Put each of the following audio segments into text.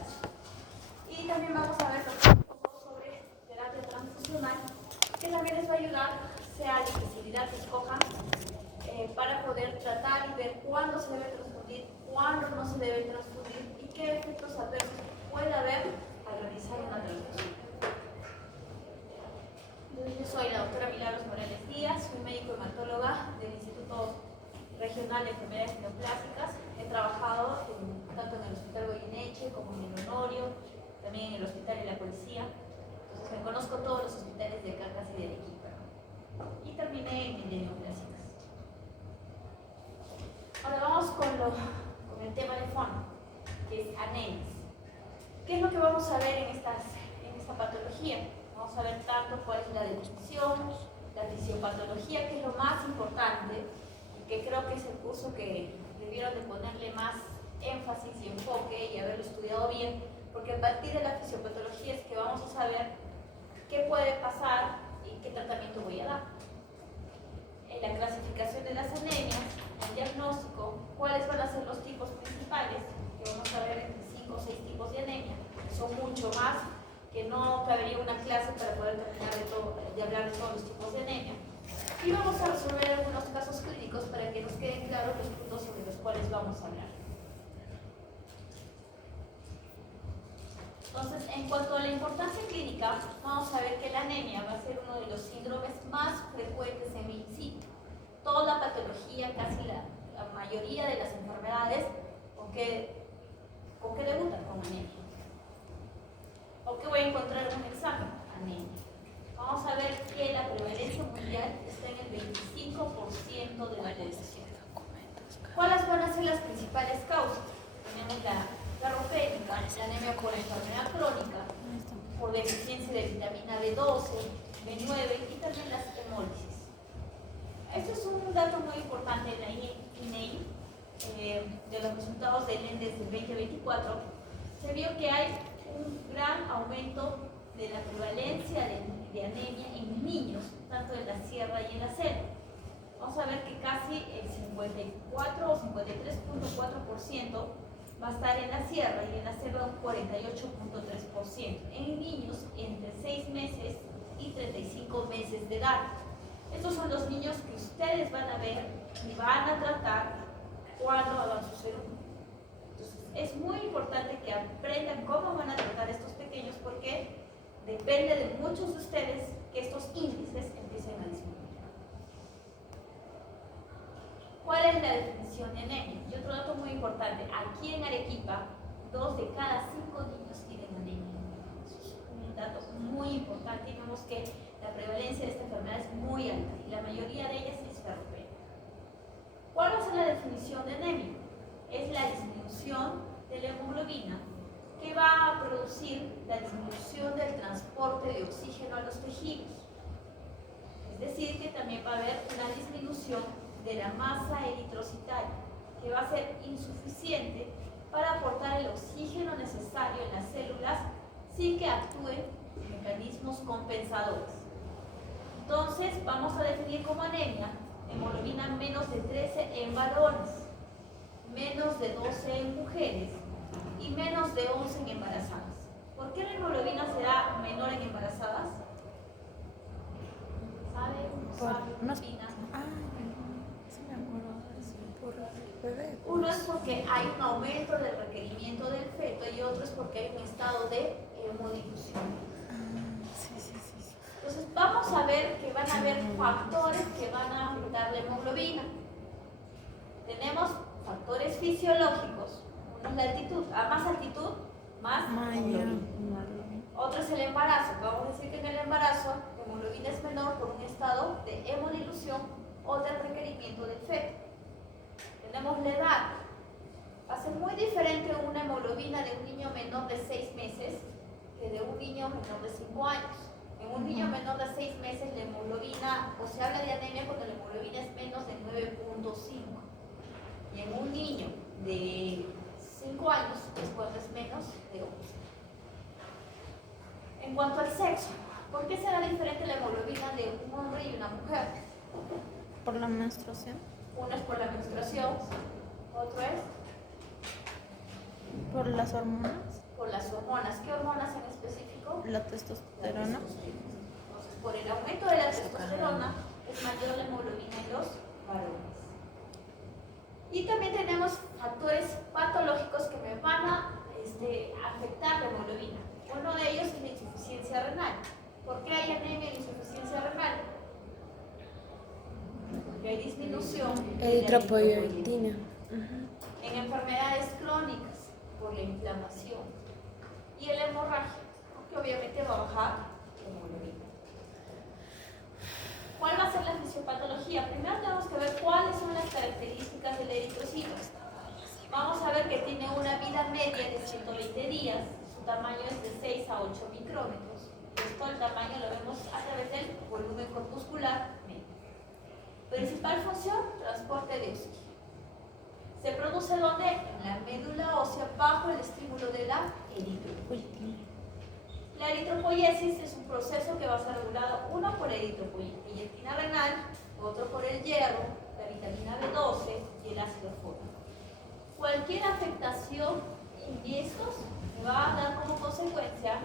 hospitales. Y también vamos a ver un poco sobre terapia transfusional, que también les va a ayudar, sea la especialidad que escojan, para poder tratar y ver cuándo se debe transfundir, cuándo no se debe transfundir y qué efectos adversos puede haber al realizar una transfusión. Yo soy la doctora Milagros Morales Díaz, soy médico hematóloga del Instituto Regional de Enfermedades Neoplásicas. He trabajado tanto en el Hospital Goyeneche como en el Honorio, también en el Hospital de la Policía. Entonces me conozco todos los hospitales de Caracas y de Arequipa, ¿no? Y terminé en el de Neoplásicas. Ahora vamos con el tema de fondo, que es anemias. ¿Qué es lo que vamos a ver en esta patología? Vamos a ver tanto cuál es la definición, la fisiopatología, que es lo más importante, y que creo que es el curso que debieron de ponerle más énfasis y enfoque y haberlo estudiado bien, porque a partir de la fisiopatología es que vamos a saber qué puede pasar y qué tratamiento voy a dar. En la clasificación de las anemias, el diagnóstico, cuáles van a ser los tipos principales, que vamos a ver entre 5 o 6 tipos de anemia, que son mucho más, que no cabería una clase para poder terminar de hablar de todos los tipos de anemia. Y vamos a resolver algunos casos clínicos para que nos queden claros los puntos sobre los cuales vamos a hablar. Entonces, en cuanto a la importancia clínica, vamos a ver que la anemia va a ser uno de los síndromes más frecuentes en medicina. Toda la patología, casi la mayoría de las enfermedades, ¿con qué debutan? Con anemia. ¿O qué voy a encontrar en un examen? Anemia. Vamos a ver que la prevalencia mundial está en el 25% de la población. ¿Cuáles van a ser las principales causas? Tenemos la ferropénica, la anemia por enfermedad crónica, por deficiencia de vitamina B12, B9 y también las hemólisis. Este es un dato muy importante en la INEI, de los resultados del ENDES del 2024. Se vio que hay un gran aumento de la prevalencia de anemia en niños, tanto en la sierra y en la selva. Vamos a ver que casi el 54 o 53.4% va a estar en la sierra y en la selva un 48.3%. En niños entre 6 meses y 35 meses de edad. Estos son los niños que ustedes van a ver y van a tratar cuando hagan su serum. Entonces, es muy importante que aprendan cómo van a tratar a estos pequeños, porque depende de muchos de ustedes que estos índices empiecen a disminuir. ¿Cuál es la definición de anemia? Y otro dato muy importante, aquí en Arequipa, 2 de cada 5 niños tienen anemia. Eso es un dato muy importante y vemos que la prevalencia de esta enfermedad es muy alta y la mayoría de ellas es ferropénica. ¿Cuál va a ser la definición de anemia? Es la disminución de la hemoglobina que va a producir la disminución del transporte de oxígeno a los tejidos. Es decir, que también va a haber una disminución de la masa eritrocitaria, que va a ser insuficiente para aportar el oxígeno necesario en las células sin que actúen mecanismos compensadores. Entonces, vamos a definir como anemia hemoglobina menos de 13 en varones, menos de 12 en mujeres y menos de 11 en embarazadas. ¿Por qué la hemoglobina será menor en embarazadas? ¿Saben? Uno es porque hay un aumento del requerimiento del feto y otro es porque hay un estado de hemodifusión. Entonces vamos a ver que van a haber factores que van a afectar la hemoglobina. Tenemos factores fisiológicos. Uno es la altitud. A más altitud, más hemoglobina. Otro es el embarazo. Vamos a decir que en el embarazo la hemoglobina es menor por un estado de hemodilución o del requerimiento del feto. Tenemos la edad. Va a ser muy diferente una hemoglobina de un niño menor de 6 meses que de un niño menor de 5 años. En un niño menor de 6 meses la hemoglobina, o se habla de anemia cuando la hemoglobina es menos de 9.5. Y en un niño de 5 años es cuando es menos de 11. En cuanto al sexo, ¿por qué será diferente la hemoglobina de un hombre y una mujer? ¿Por la menstruación? Uno es por la menstruación, otro es ¿Por las hormonas? por las hormonas. ¿Qué hormonas en específico? La La testosterona. testosterona. Entonces, por el aumento de la testosterona es mayor la hemoglobina en los varones. Y también tenemos factores patológicos que me van a afectar la hemoglobina. Uno de ellos es la insuficiencia renal. ¿Por qué hay anemia y insuficiencia renal? Porque hay disminución de la Eritropoyetina. en enfermedades crónicas por la inflamación y el hemorragia, que obviamente va a bajar la hemoglobina. ¿Cuál va a ser la fisiopatología? Primero tenemos que ver cuáles son las características del eritrocito. Vamos a ver que tiene una vida media de 120 días, su tamaño es de 6 a 8 micrómetros. Esto el tamaño lo vemos a través del volumen corpuscular medio. Principal función, transporte de oxígeno. ¿Se produce dónde? En la médula ósea bajo el estímulo de la eritropoyetina. La eritropoyesis es un proceso que va a ser regulado uno por eritropoyetina renal, otro por el hierro, la vitamina B12 y el ácido fólico. Cualquier afectación en estos va a dar como consecuencia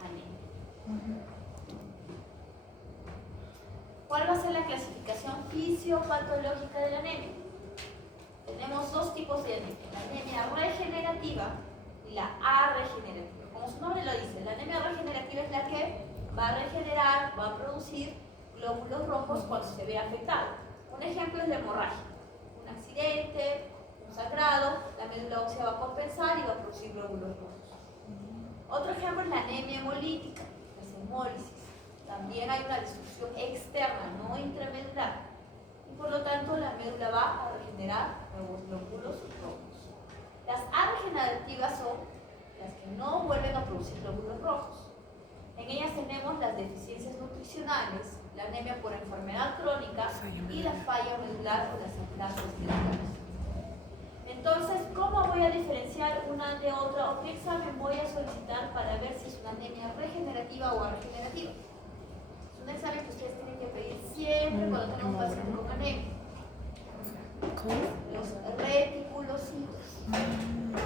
anemia. ¿Cuál va a ser la clasificación fisiopatológica de la anemia? Tenemos dos tipos de anemia, la anemia regenerativa y la arregenerativa. Como su nombre lo dice, la anemia regenerativa es la que va a regenerar, va a producir glóbulos rojos cuando se ve afectado. Un ejemplo es la hemorragia. Un accidente, un sangrado, la médula ósea va a compensar y va a producir glóbulos rojos. Otro ejemplo es la anemia hemolítica, las hemólisis. También hay una destrucción externa, no intramedular. Y por lo tanto la médula va a regenerar nuevos glóbulos rojos. Las arregenerativas son las que no vuelven a producir glóbulos rojos. En ellas tenemos las deficiencias nutricionales, la anemia por enfermedad crónica y la falla medular o las aplasias medulares. Entonces, ¿cómo voy a diferenciar una de otra o qué examen voy a solicitar para ver si es una anemia regenerativa o arregenerativa? Es un examen que ustedes tienen que pedir siempre cuando tengan un paciente con anemia. Los reticulocitos.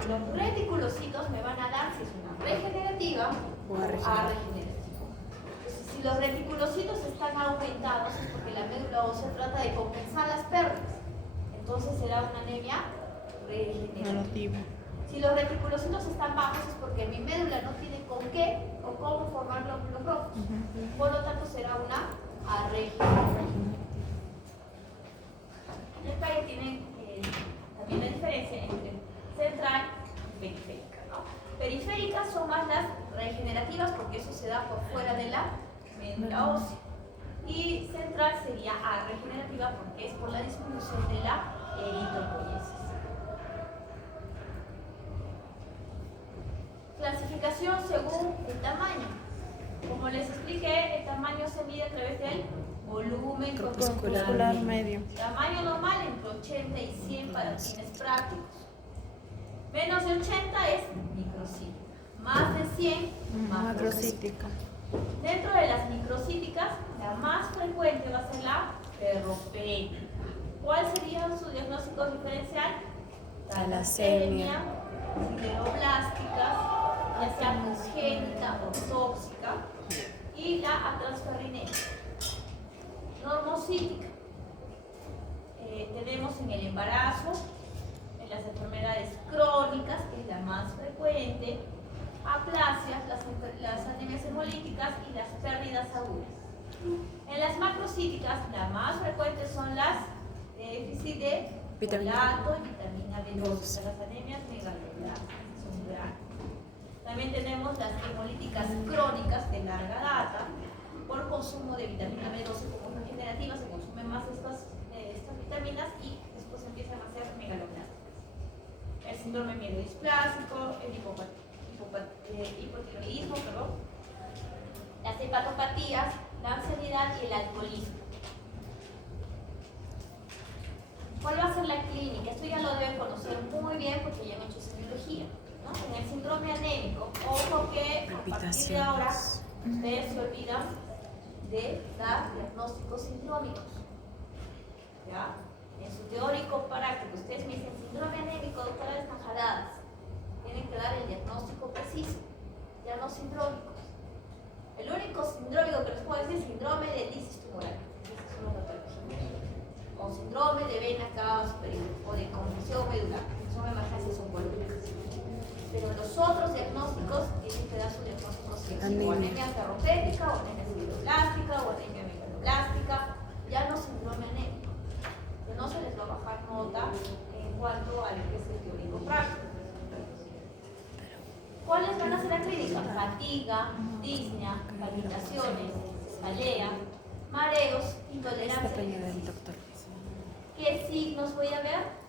Los reticulocitos me van a dar si es una regenerativa o arregenerativa. Entonces, si los reticulocitos están aumentados es porque la médula ósea trata de compensar las pérdidas. Entonces será una anemia regenerativa. Si los reticulocitos están bajos es porque mi médula no tiene con qué o cómo formar glóbulos rojos. Por lo tanto será una arregenerativa. En el país tienen también la diferencia entre central y periférica, ¿no? Periféricas son más las regenerativas porque eso se da por fuera de la médula ósea. Y central sería arregenerativa porque es por la disminución de la eritropoyesis. Clasificación según el tamaño. Como les expliqué, el tamaño se mide a través del volumen corpuscular medio. Tamaño normal entre 80 y 100 para fines prácticos. Menos de 80 es microcítica. Más de 100, macrocítica. Dentro de las microcíticas, la más frecuente va a ser la ferropenia. ¿Cuál sería su diagnóstico diferencial? Talasemia. Sideroblásticas, ya sea congénita o tóxica, y la atransferrinemia. Normocítica. Tenemos en el embarazo, en las enfermedades crónicas, que es la más frecuente, aplasias, las anemias hemolíticas y las pérdidas agudas. En las macrocíticas, la más frecuente son las déficit de folato y vitamina B12, las anemias megaloblastas, son grandes. También tenemos las hemolíticas crónicas de larga data, por consumo de vitamina B12 como regenerativa, se consumen más estas vitaminas y después empiezan a ser megaloblásticas. El síndrome mielodisplásico, el hipotiroidismo, las hepatopatías, la ansiedad y el alcoholismo. ¿Cuál va a ser la clínica? Esto ya lo deben conocer muy bien porque ya han hecho semiología, ¿no? En el síndrome anémico, ojo que a partir de ahora ustedes se olvidan de dar diagnósticos sindrómicos. ¿Ya? En su teórico práctico, ustedes me dicen síndrome anémico, doctora, están jaladas. Tienen que dar el diagnóstico preciso. pero los otros diagnósticos tienen que dar su diagnóstico científico. Anemia. Anemia ferropénica, o anemia sideroblástica, o anemia megaloblástica, ya no síndrome anémico. Que no se les va a bajar nota en cuanto a lo que es el teórico práctico. ¿Cuáles van a ser la clínica? Fatiga, disnea, palpitaciones, cefalea, mareos, intolerancia. Depende del doctor. ¿Qué signos voy a ver?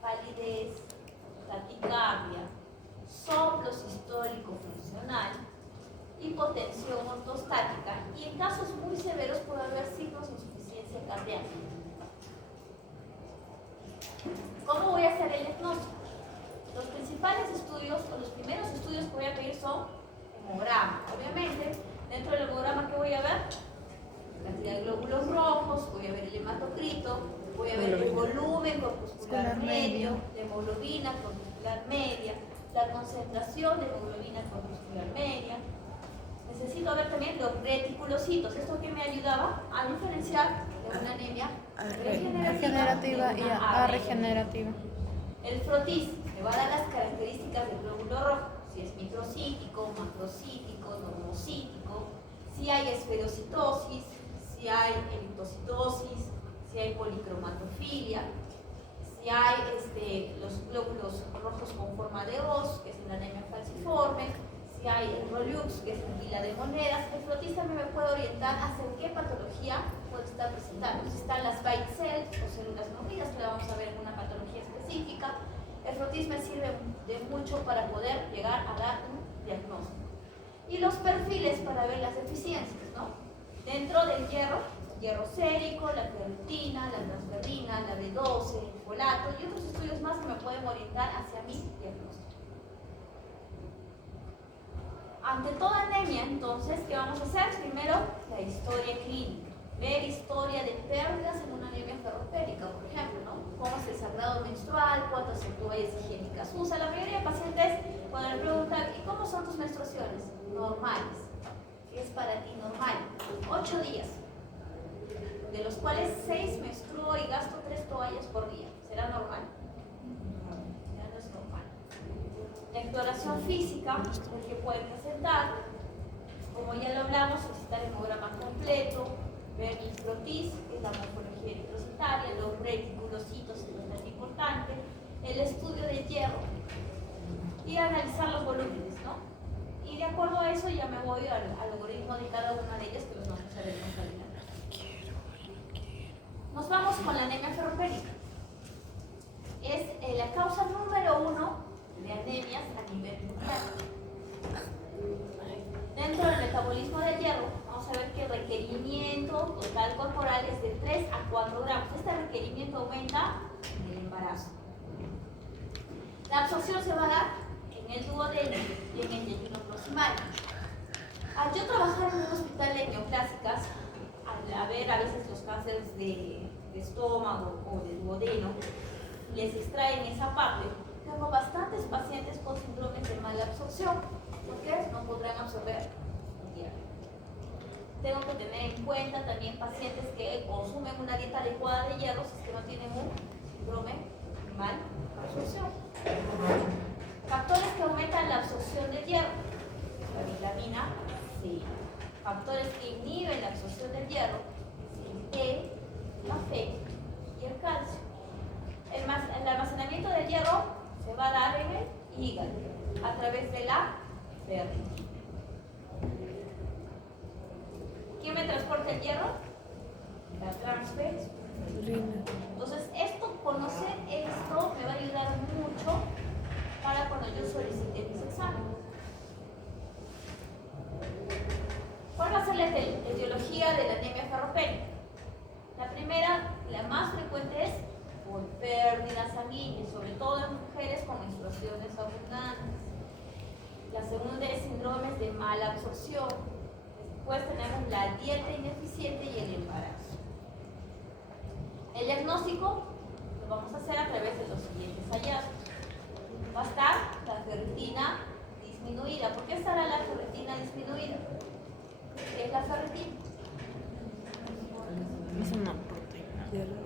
Palidez, taquicardia, soplo sistólico funcional, hipotensión ortostática y en casos muy severos puede haber signos de insuficiencia cardíaca. ¿Cómo voy a hacer el diagnóstico? Los principales estudios o los primeros estudios que voy a pedir son hemograma. Obviamente, dentro del hemograma, ¿qué voy a ver? Cantidad de glóbulos rojos, voy a ver el hematocrito, voy a ver el volumen corpuscular medio, la hemoglobina corpuscular media, la concentración de hemoglobina corpuscular media. Necesito ver también los reticulocitos. ¿Esto qué me ayudaba? A diferenciar de una anemia Regenerativa de y una regenerativa. El frotis me va a dar las características del glóbulo rojo, si es microcítico, macrocítico, normocítico, si hay esferocitosis, si hay eritrocitosis, si hay policromatofilia, si hay los glóbulos rojos con forma de hoz, que es la anemia falciforme, si hay el Rolux, que es la pila de monedas. El frotis también me puede orientar hacia qué patología puede estar presentando. Si están las white cells o células morridas, que la vamos a ver en una patología específica. El frotis me sirve de mucho para poder llegar a dar un diagnóstico. Y los perfiles para ver las deficiencias, ¿no? Dentro del hierro sérico, la ferritina, la transferrina, la B12, el folato y otros estudios más que me pueden orientar hacia mi diagnóstico. Ante toda anemia, entonces, ¿qué vamos a hacer? Primero, la historia clínica. Ver historia de pérdidas en una anemia ferropérica, por ejemplo, ¿no? ¿Cómo es el sangrado menstrual? ¿Cuántas toallas higiénicas usa? La mayoría de pacientes pueden preguntar, ¿y cómo son tus menstruaciones? Normales. ¿Qué es para ti normal? 8 días, de los cuales 6 menstruo y gasto 3 toallas por día. ¿Será normal? Ya no es normal. La exploración física, que puede presentar, como ya lo hablamos, solicitar el hemograma completo, ver el frotis, que es la morfología eritrocitaria, los reticulocitos, que es bastante importante, el estudio de hierro y analizar los volúmenes, ¿no? Y de acuerdo a eso ya me voy al algoritmo de cada una de ellas que los vamos a ver más adelante. Nos vamos con la anemia ferropérica. Es la causa número 1 de anemias a nivel mundial. Dentro del metabolismo del hierro, vamos a ver que el requerimiento total corporal es de 3 a 4 gramos. Este requerimiento aumenta en el embarazo. La absorción se va a dar en el duodeno y en el yeyuno proximal. Al yo trabajar en un hospital de neoplásicas, al ver a veces los cánceres de estómago o de duodeno, les extraen esa parte. Tengo bastantes pacientes con síndromes de mala absorción, porque no podrán absorber hierro. Tengo que tener en cuenta también pacientes que consumen una dieta adecuada de hierro si es que no tienen un síndrome de mala absorción. Factores que aumentan la absorción del hierro: la vitamina C. Factores que inhiben la absorción del hierro: el E, la Fe y el calcio. El almacenamiento del hierro se va a dar en el hígado a través de la ferritina. ¿Quién me transporta el hierro? La transferrina. Entonces, conocer esto me va a ayudar mucho para cuando yo solicite mis exámenes. ¿Cuál va a ser la etiología de la anemia ferropérica? La primera, la más frecuente, es por pérdida sanguínea, sobre todo en mujeres con menstruaciones abundantes. La segunda es síndromes de mala absorción. Después tenemos la dieta ineficiente y el embarazo. El diagnóstico lo vamos a hacer a través de los siguientes hallazgos. Va a estar la ferritina disminuida. ¿Por qué estará la ferritina disminuida? ¿Qué es la ferritina? Es una proteína.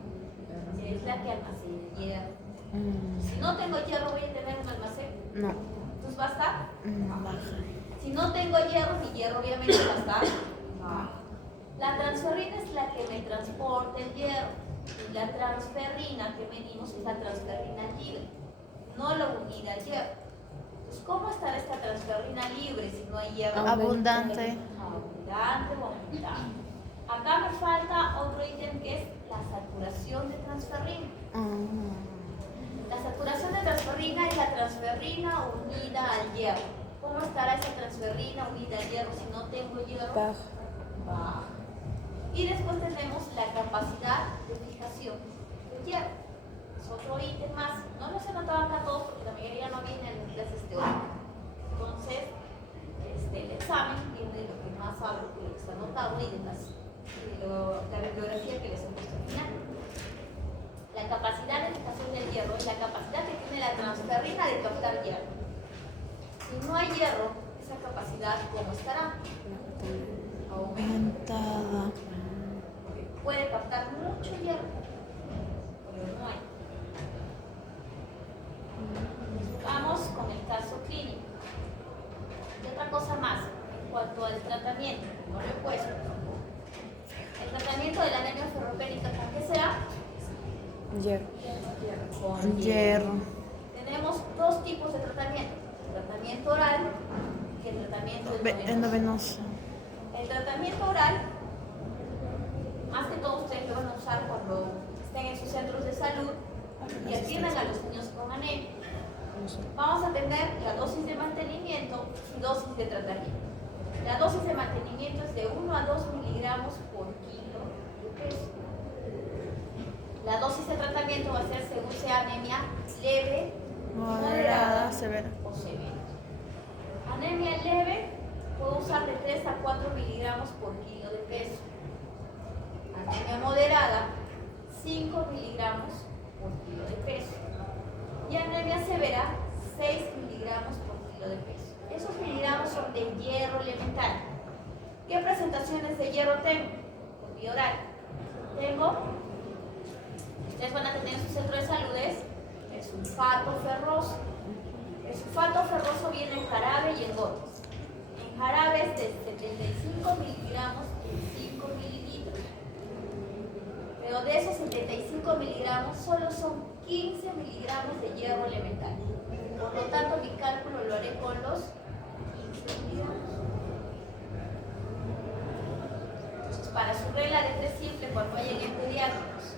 Es la que almacena hierro. Si no tengo hierro, ¿voy a tener un almacén? No. Entonces va a estar Baja. Si no tengo hierro, mi hierro obviamente va a estar bajo. La transferrina es la que me transporta el hierro. Y la transferrina que medimos es la transferrina libre, no la unida al hierro. Entonces, ¿cómo estará esta transferrina libre si no hay hierro? Abundante. Abundante o aumentante. Acá me falta otro ítem que es la saturación de transferrina. La saturación de transferrina es la transferrina unida al hierro. ¿Cómo estará esa transferrina unida al hierro si no tengo hierro? Baja. Baja. Y después tenemos la capacidad de fijación del hierro. Es otro ítem más. No los he notado acá todos porque la mayoría no viene en clases teóricas. Entonces, el examen tiene lo que más hablo, que lo que está anotado y la bibliografía que les he puesto al final. La capacidad de fijación del hierro es la capacidad que tiene la transferrina de captar hierro. Si no hay hierro, esa capacidad, ¿cómo estará? Aumentada. Puede captar mucho hierro, pero no hay. Vamos con el caso clínico. Y otra cosa más, en cuanto al tratamiento, no lo he puesto. El tratamiento de la anemia ferropénica, ¿con qué será? Hierro. Con Hierro. Tenemos dos tipos de tratamiento: el tratamiento oral y el tratamiento endovenoso. Endovenoso. El tratamiento oral, más que todo ustedes lo van a usar cuando estén en sus centros de salud y atiendan a los niños con anemia. Vamos a tener la dosis de mantenimiento y dosis de tratamiento. La dosis de mantenimiento es de 1 a 2 miligramos por kilo de peso. La dosis de tratamiento va a ser según sea anemia leve, Moderada, severa. o severa. Anemia leve, puedo usar de 3 a 4 miligramos por kilo de peso. Anemia moderada, 5 miligramos por kilo de peso. Y anemia severa, 6 miligramos por kilo de peso. Esos miligramos son de hierro elemental. ¿Qué presentaciones de hierro tengo? Por vía oral. Tengo, ustedes van a tener en su centro de salud, el sulfato ferroso. El sulfato ferroso viene en jarabe y en gotas. En jarabe es de 75 miligramos en 5 mililitros. Pero de esos 75 miligramos solo son 15 miligramos de hierro elemental. Por lo tanto, mi cálculo lo haré con los 15 miligramos. Entonces, para su regla de 3 simple, cuando vayan en pediátricos,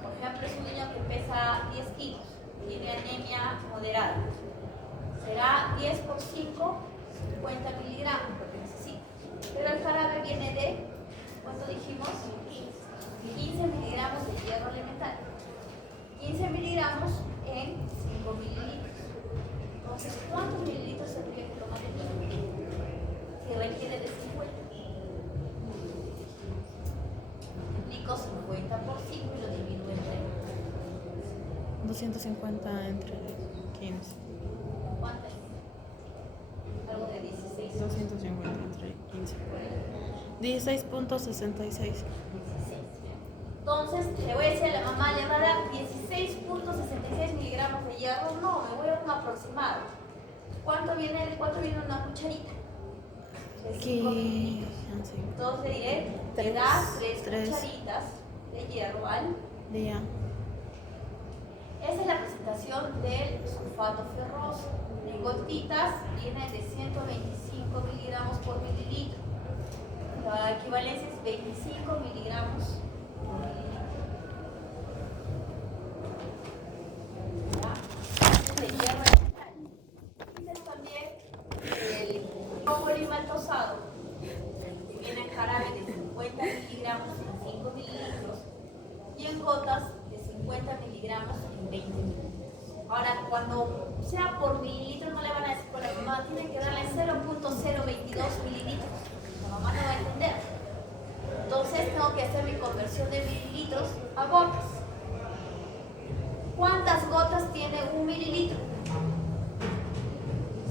por ejemplo, es un niño que pesa 10 kilos, tiene anemia moderada, será 10 por 5, 50 miligramos, porque necesita. Pero el jarabe viene de, ¿cuánto dijimos? 15 miligramos de hierro elemental. 15 miligramos en 5 mililitros. Entonces, ¿cuántos mililitros se requiere que toma el niño? Si requiere de 50. Multiplico 50 por 5 y lo divido entre 250 entre 15. ¿cuántas? Algo de 16. 250 entre 15. Bueno, 16.66. 16. Entonces, le voy a decir a la mamá, le va a dar 16.66 miligramos de hierro. No, me voy a un aproximado. ¿Cuánto viene una cucharita? De 5 mililitros. Entonces le diré, le das 3 cucharitas de hierro al Día. Esa es la presentación del sulfato ferroso. En gotitas viene de 125 miligramos por mililitro. La equivalencia es 25 miligramos por mililitro. ¿Ya? Este es el hierro elemental. Tienes también el brócoli maltosado, que viene en jarabe de 50 miligramos en 5 mililitros y en gotas de 50 miligramos en 20 mililitros. Ahora, cuando sea por mililitro, no le van a decir con la mamá, tienen que darle 0.022 mililitros. La mamá no va a entender. Entonces, tengo que hacer mi conversión de mililitros a gotas. ¿Cuántas gotas tiene un mililitro?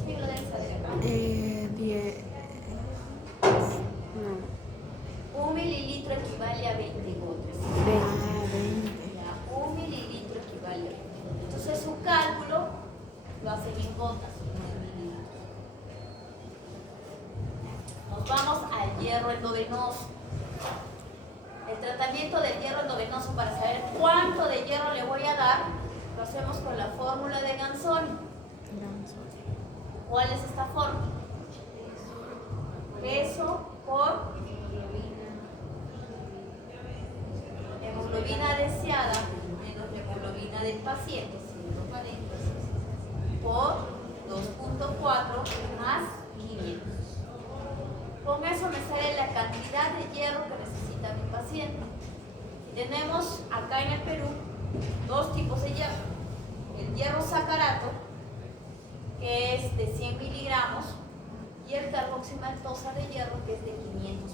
Sí, lo deben saber acá. 10. No. Un mililitro equivale a 20 gotas. 20. Ya, un mililitro equivale a 20. Entonces, su cálculo lo hacen en gotas, no en mililitros. hierro endovenoso. El tratamiento del hierro endovenoso, para saber cuánto de hierro le voy a dar, lo hacemos con la fórmula de Ganzoni. ¿Cuál es esta fórmula? Peso por hemoglobina deseada menos la hemoglobina del paciente, por 2.4 más 500. Con eso me sale la cantidad de hierro que necesita mi paciente. Tenemos acá en el Perú dos tipos de hierro. El hierro sacarato, que es de 100 miligramos, y el carboximaltosa de hierro, que es de 500 miligramos.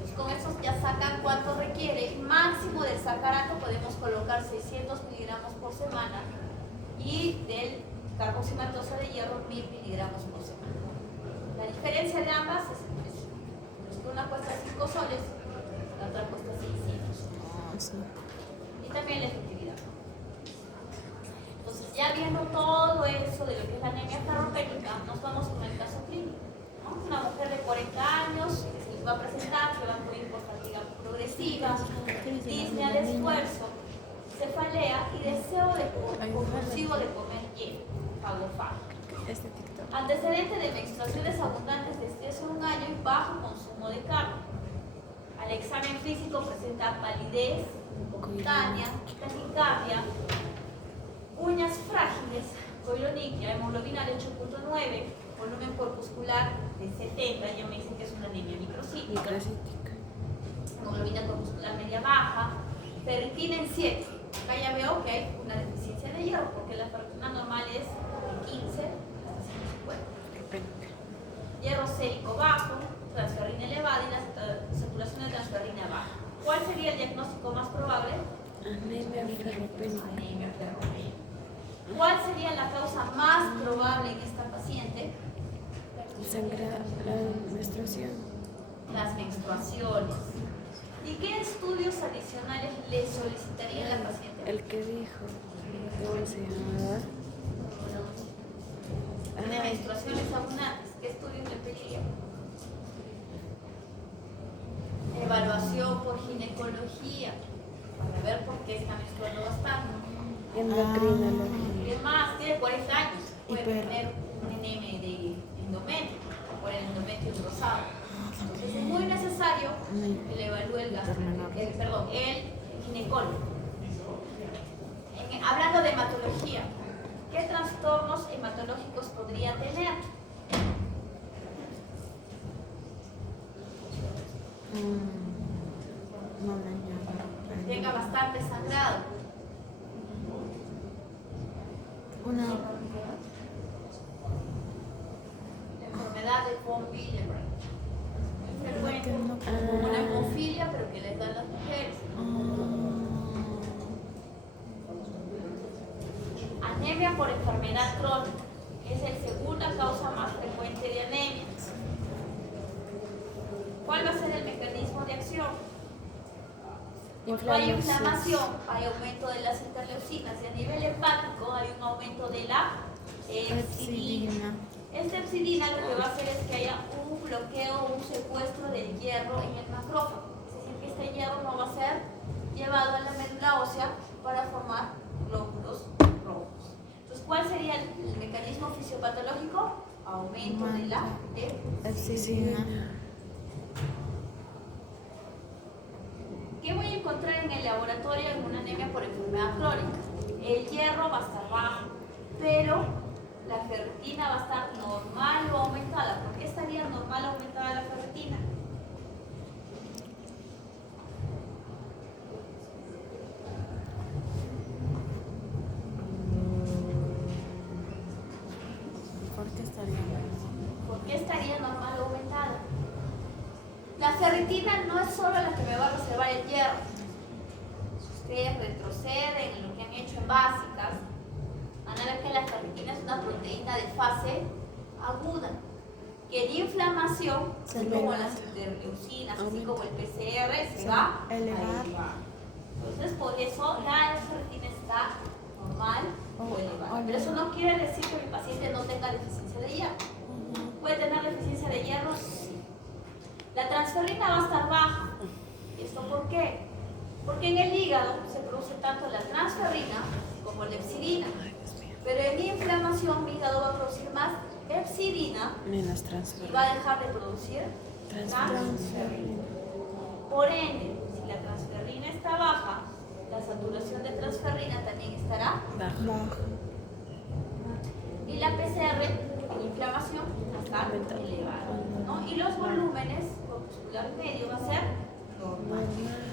Pues con eso ya sacan cuánto requiere. Máximo del sacarato podemos colocar 600 miligramos por semana, y del carboximaltosa de hierro 1000 miligramos por semana. La diferencia de ambas es el precio. Una cuesta 5 soles, la otra cuesta 600. Sí. Y también la efectividad. Entonces, ya viendo todo eso de lo que es la anemia ferropénica, nos vamos con el caso clínico, ¿no? Una mujer de 40 años que se les va a presentar, que va a morir por fatiga progresiva, disnea de esfuerzo, cefalea y deseo compulsivo de comer hielo, fagofagia. Este TikTok. Antecedente de menstruaciones abundantes desde hace un año y bajo consumo de carne. Al examen físico presenta palidez cutánea, taquicardia, uñas frágiles, coiloniquia, hemoglobina de 8.9, volumen corpuscular de 70, ya me dicen que es una anemia microcítica, hemoglobina corpuscular media baja, ferritina en 7. Acá ya veo que hay una deficiencia de hierro, porque la ferritina normal es de 15 hasta 150. Hierro sérico bajo, transferrina elevada y la saturación de transferrina baja. ¿Cuál sería el diagnóstico más probable? Anemia ferropénica. Anemia ferropénica. ¿Cuál sería la causa más probable en esta paciente? Sangra la menstruación. Las menstruaciones. ¿Y qué estudios adicionales le solicitaría a la paciente? El que dijo. ¿Cómo se llamaba? De menstruaciones abundantes. ¿Qué estudios le pediría? Evaluación por ginecología, para ver por qué está menstruando bastante. Endocrinología. Y es más, tiene 40 años, puede Hiper. tener un enema de endometrio, por el endometrio rosado. Entonces es muy necesario que le evalúe el ginecólogo. Hablando de hematología, ¿qué trastornos hematológicos podría tener? Tenga bastante sangrado. Una La enfermedad de von Willebrand. Muy frecuente. no- Una hemofilia, pero que les dan las mujeres. Anemia por enfermedad crónica. Es la segunda causa más frecuente de anemia. ¿Cuál va a ser el mecanismo de acción? Cuando hay inflamación, hay aumento de las interleucinas, y a nivel hepático hay un aumento de la hepcidina. Esta hepcidina lo que va a hacer es que haya un bloqueo o un secuestro del hierro en el macrófago. Es decir, que este hierro no va a ser llevado a la médula ósea para formar glóbulos rojos. Entonces, ¿cuál sería el mecanismo fisiopatológico? Aumento de la hepcidina. ¿Qué voy a encontrar en el laboratorio en una anemia por enfermedad crónica? El hierro va a estar bajo, pero la ferritina va a estar normal o aumentada. ¿Por qué estaría normal o aumentada la ferritina? ¿Por qué estaría normal o aumentada? La ferritina no es solo la que me va a reservar el hierro. Si ustedes retroceden en lo que han hecho en básicas, van a ver que la ferritina es una proteína de fase aguda, que en inflamación, así como las interleucinas, así como el PCR, se va a elevar. Entonces, por eso la ferritina está normal o elevada. Pero eso no quiere decir que mi paciente no tenga deficiencia de hierro. tener deficiencia de hierro? Sí. La transferrina va a estar baja. ¿Y esto por qué? Porque en el hígado se produce tanto la transferrina como la epsidina. Pero en inflamación mi hígado va a producir más epsidina Menos y transferrina. va a dejar de producir transferrina. Por ende, si la transferrina está baja, la saturación de transferrina también estará Baja. y la PCR en inflamación va a estar elevada, ¿no? Y los volúmenes corpuscular medio va a ser normal.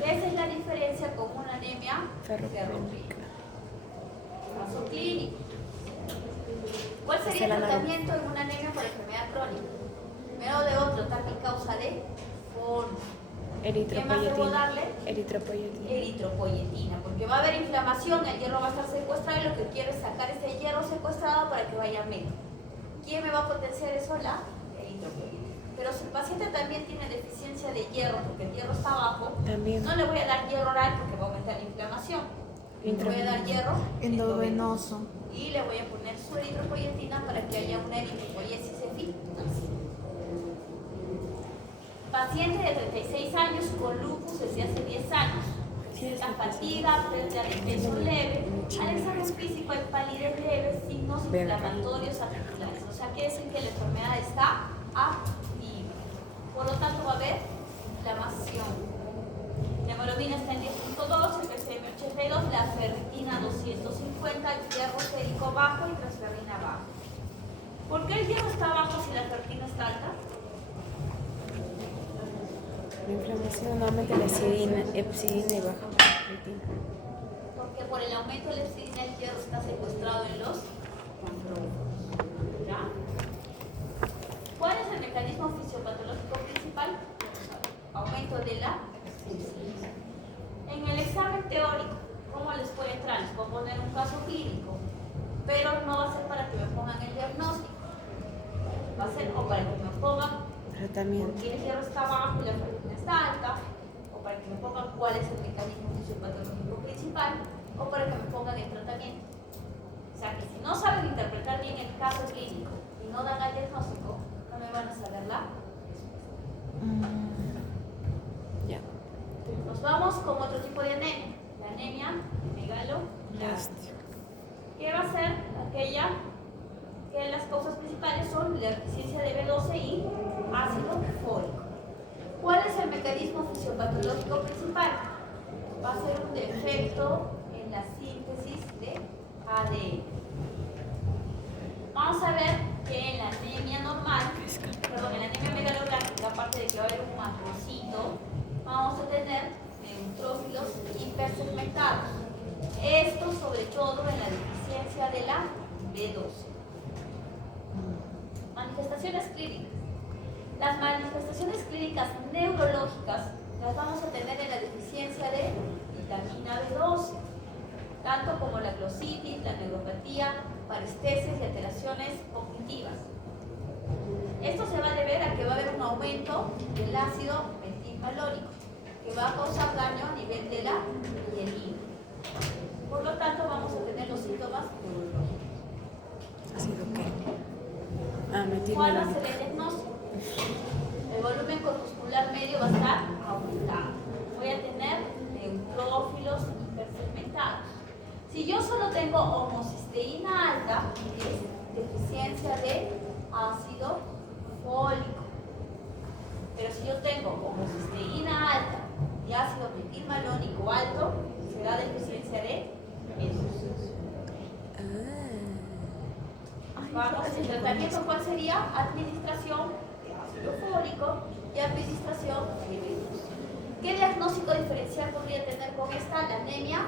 Esa es la diferencia con una anemia ferropénica. Caso clínico. ¿Cuál sería el tratamiento en una anemia por enfermedad crónica? Primero debo tratar mi causa de fondo. ¿Qué más debo darle? Eritropoyetina, porque va a haber inflamación, el hierro va a estar secuestrado y lo que quiero es sacar ese hierro secuestrado para que vaya a medio. ¿Quién me va a potenciar eso? La eritropoyetina. Pero si el paciente también tiene deficiencia de hierro, porque el hierro está bajo, También. no le voy a dar hierro oral porque va a aumentar la inflamación. Le voy a dar hierro endovenoso. y le voy a poner su eritropoyetina para que haya una eritropoiesis eficaz. Paciente de 36 años con lupus desde hace 10 años. La fatiga, pérdida de peso leve, al examen físico hay palidez leve, signos inflamatorios articulares. O sea, quiere decir que la enfermedad está activa. Por lo tanto, va a haber inflamación. La hemoglobina está en 10.2, el PCM 82, la ferritina 250, el hierro férico bajo y transferrina baja. ¿Por qué el hierro está bajo si la ferritina está alta? La inflamación aumenta la epsidina y baja la ferritina. Porque por el aumento de la epsidina el hierro está secuestrado en los ¿ya? ¿Cuál es el mecanismo fisiopatológico principal? Aumento de la epsidina. En el examen teórico, ¿cómo les puede entrar? Les puedo poner un caso clínico, pero no va a ser para que me pongan el diagnóstico. Va a ser o para que me pongan Tratamiento. porque el hierro está bajo y la ferritina está alta, o para que me pongan cuál es el mecanismo fisiopatológico principal, o para que me pongan el tratamiento. O sea que si no saben interpretar bien el caso clínico y no dan el diagnóstico, no me van a saber la respuesta. Ya. Nos vamos con otro tipo de anemia, la anemia megaloblástica. ¿Qué va a ser aquella que las causas principales son la deficiencia de B12 y ácido fólico? ¿Cuál es el mecanismo fisiopatológico principal? Va a ser un defecto en la síntesis de ADN. Vamos a ver que en la anemia normal, en la anemia megaloblástica, aparte de que va a haber un macrocito, vamos a tener neutrófilos hipersegmentados. Esto sobre todo en la deficiencia de la B12. Manifestaciones clínicas. Las manifestaciones clínicas neurológicas las vamos a tener en la deficiencia de vitamina B12, tanto como la glositis, la neuropatía, parestesias y alteraciones cognitivas. Esto se va a deber a que va a haber un aumento del ácido metilmalónico, que va a causar daño a nivel de la mielina. Por lo tanto, vamos a tener los síntomas neurológicos. ¿Ácido qué? ¿Cuál va a ser el diagnóstico? El volumen corpuscular medio va a estar aumentado. Voy a tener neutrófilos hipersegmentados. Si yo solo tengo homocisteína alta, es deficiencia de ácido fólico. Pero si yo tengo homocisteína alta y ácido metilmalónico alto, será deficiencia de esos. Vamos, el tratamiento, ¿cuál sería? Administración de ácido fólico y administración de B12. ¿Qué diagnóstico diferencial podría tener con esta? La anemia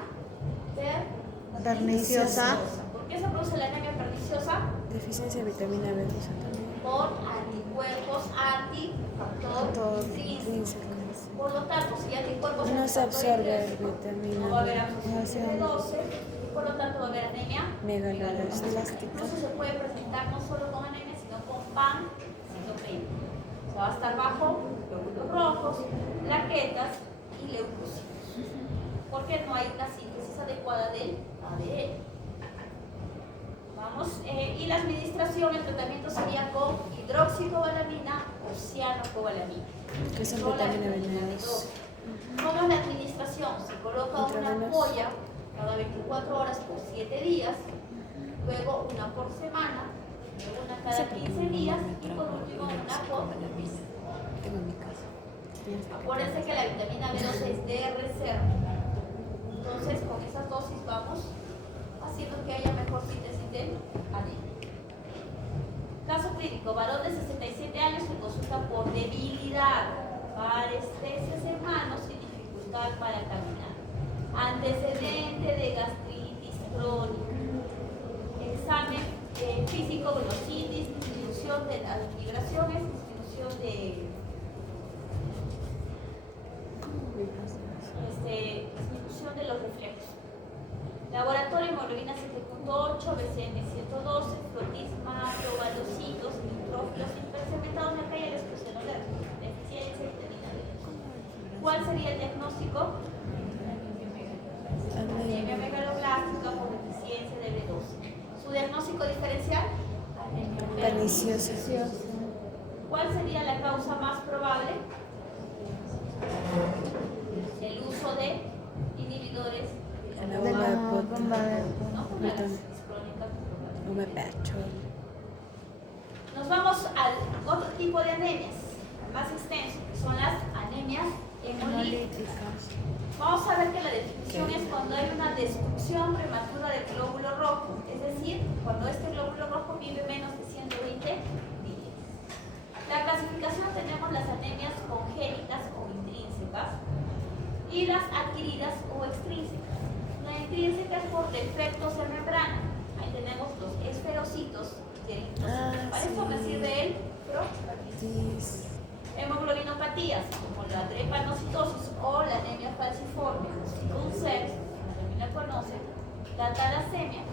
Perniciosa. ¿Por qué se produce la anemia perniciosa? Deficiencia de vitamina B12 también. Por anticuerpos antifactor intrínseco. Por lo tanto, si anticuerpos No se absorbe vitamina no va a haber absorción de B12. B12 y por lo tanto va a haber anemia Megaloblástica. No se puede presentar no solo con anemia, sino con pancitopenia. O sea, va a estar bajo glóbulos rojos, plaquetas y leucocitos. Porque no hay una síntesis adecuada del ADN. Vamos, y la administración, el tratamiento sería con hidroxicobalamina o cianocobalamina. Que son Son las vitaminas vitaminas venenosas. B12. ¿Cómo es la administración? Se coloca una Intravenosa. ampolla cada 24 horas por 7 días, luego una por semana, luego una cada 15 días y por último una por mes. Tengo en mi casa. Acuérdense que la vitamina B12 es de reserva. Entonces, con esas dosis vamos haciendo que haya mejor síntesis del anemia. Caso clínico, varón de 67 años que consulta por debilidad, parestesias en manos y dificultad para caminar. Antecedente de gastritis crónica. Examen físico, velocitis, disminución de las vibraciones, disminución de disminución de los reflejos. Laboratorio, hemoglobina 7.8, BCM 112, flotisma, ovalocitos, nitrófilos hipercementados en la calle de la expresión oral, deficiencia de vitamina D. ¿Cuál sería el diagnóstico? Anemia megaloblástica por deficiencia de B12. ¿Su diagnóstico diferencial? Anemia Perniciosa. ¿Cuál sería la causa más probable? El uso de inhibidores La De la bomba bomba de no por la gastritis crónica. Bomba de pecho. Nos vamos al otro tipo de anemias, más extenso, que son las anemias hemolíticas. Vamos a ver que la definición es cuando hay una destrucción prematura del glóbulo rojo, es decir, cuando este glóbulo rojo vive menos de 120 días. La clasificación tenemos las anemias congénitas o intrínsecas y las adquiridas o extrínsecas. La intrínseca es por defectos en membrana. Ahí tenemos los esferocitos y el linfocitos. Para eso me sirve el procarditis. Hemoglobinopatías, como la drepanocitosis o la anemia falciforme, sickle también la conocen, la talasemia,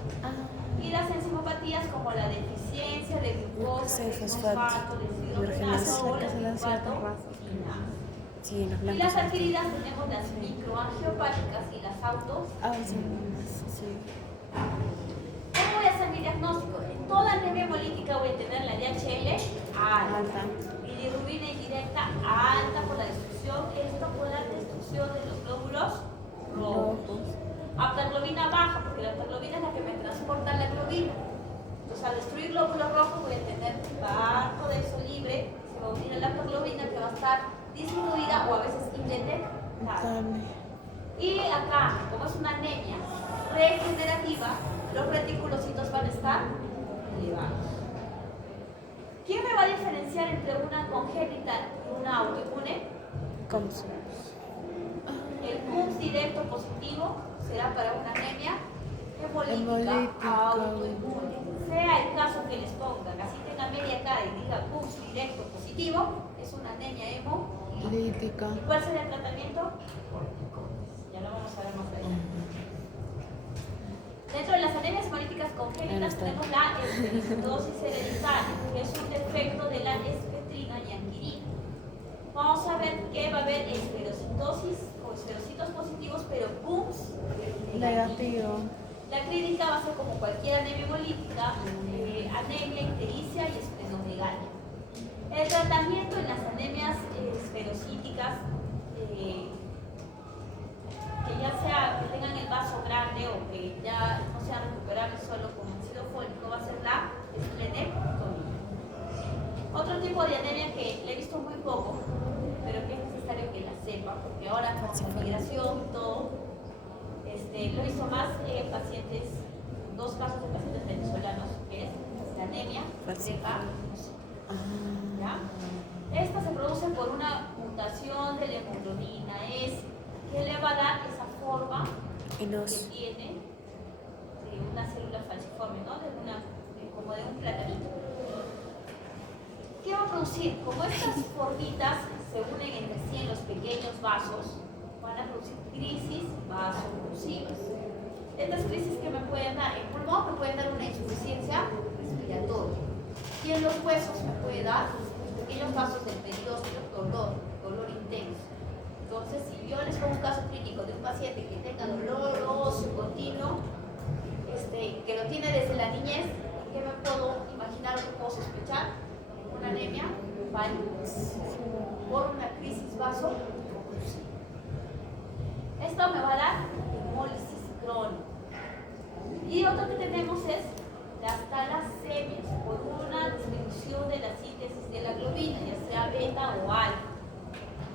y las enzimopatías como la deficiencia de glucosa, de fosfato, de deshidrogenasa o la fosfato. Sí, los Y blancos. las adquiridas tenemos las microangiopáticas y las autos. Sí. ¿Cómo voy a hacer mi diagnóstico? En toda anemia hemolítica voy a tener la DHL alta, bilirrubina indirecta alta por la destrucción, esto por la destrucción de los glóbulos rojos. Haptoglobina baja, porque la haptoglobina es la que me transporta la globina. Entonces, al destruir glóbulos rojos voy a tener parto de eso libre, se va a unir a la haptoglobina que va a estar disminuida o a veces indetectable. Y acá, como es una anemia regenerativa, los reticulocitos van a estar elevados. ¿Quién me va a diferenciar entre una congénita y una autoinmune? El CUMS directo positivo será para una anemia hemolítica autoinmune. Sea el caso que les pongan, así tenga media cara y diga CUMS directo positivo, es una anemia hemolítica. ¿Y cuál será el tratamiento? Ya lo vamos a ver más adelante. Dentro de las anemias hemolíticas congénitas tenemos la esferocitosis hereditaria, que es un defecto de la espectrina y anquirina. Vamos a ver que va a haber esferocitosis o esferocitos positivos, pero CUMS negativo. La clínica va a ser como cualquier anemia hemolítica, anemia ictericia y esplenomegalia. El tratamiento en las anemias esferocíticas, que ya sea que tengan el vaso grande o que ya no sean recuperables solo con ácido fólico, va a ser la esplenectomía. Otro tipo de anemia que le he visto muy poco, pero que es necesario que la sepa, porque ahora con la migración y todo, lo he visto más en pacientes, dos casos de pacientes venezolanos, que es la anemia ¿ya? Esta se produce por una mutación de la hemoglobina S, que le va a dar esa forma que tiene de una célula falciforme, ¿no? Como de un platanito. ¿Qué va a producir? Como estas formitas se unen entre sí en los pequeños vasos, van a producir crisis vasooclusivas. Estas crisis que me pueden dar en pulmón, me pueden dar una insuficiencia respiratoria. Y en los huesos me puede dar pequeños vasos del periósteo, dolor intenso. Entonces, si yo les pongo un caso clínico de un paciente que tenga doloroso continuo, que lo tiene desde la niñez, ¿qué me puedo imaginar o qué puedo sospechar? una anemia por una crisis vaso. Esto me va a dar hemólisis crónica. Y otro que tenemos es las talasemias, por una disminución de la síntesis de la globina, ya sea beta o alfa.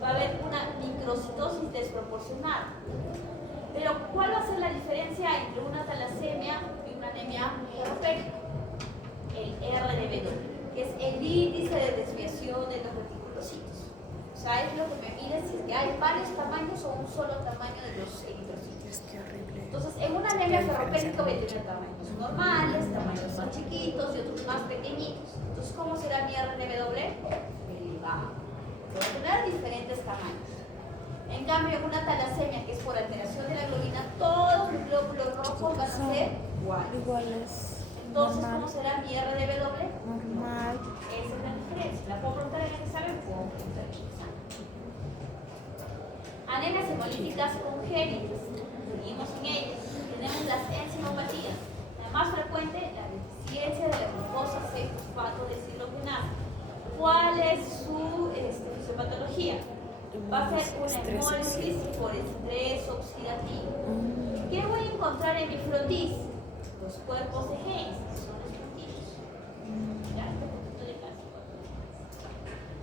Va a haber una microcitosis desproporcionada. Pero, ¿cuál va a ser la diferencia entre una talasemia y una anemia ferropénica? El RDBW, que es el índice de desviación de los reticulocitos. O sea, es lo que me mide si es que hay varios tamaños o un solo tamaño de los eritrocitos. Es que horrible. Entonces, en una anemia ferropénica voy a tener tamaños normales, tamaños más chiquitos y otros más pequeñitos. Entonces, ¿cómo será mi RDBW? Elevado. Voy a tener diferentes tamaños. En cambio, en una talasemia, que es por alteración de la globina, todos los glóbulos rojos van a ser iguales. Iguales. Entonces, Normal. ¿cómo será mi RDBW? Normal. Esa es la diferencia. ¿La puedo preguntar en el examen? Puedo preguntar en el examen. Anemias hemolíticas congénitas. Seguimos en ellas. Tenemos las enzimopatías. La más frecuente, la deficiencia de la glucosa 6-fosfato deshidrogenasa. ¿Cuál es su fisiopatología? Va a ser una hemólisis por estrés oxidativo. ¿Qué voy a encontrar en mi frotis? Los cuerpos de genes, que son los frotillos. ¿Ya?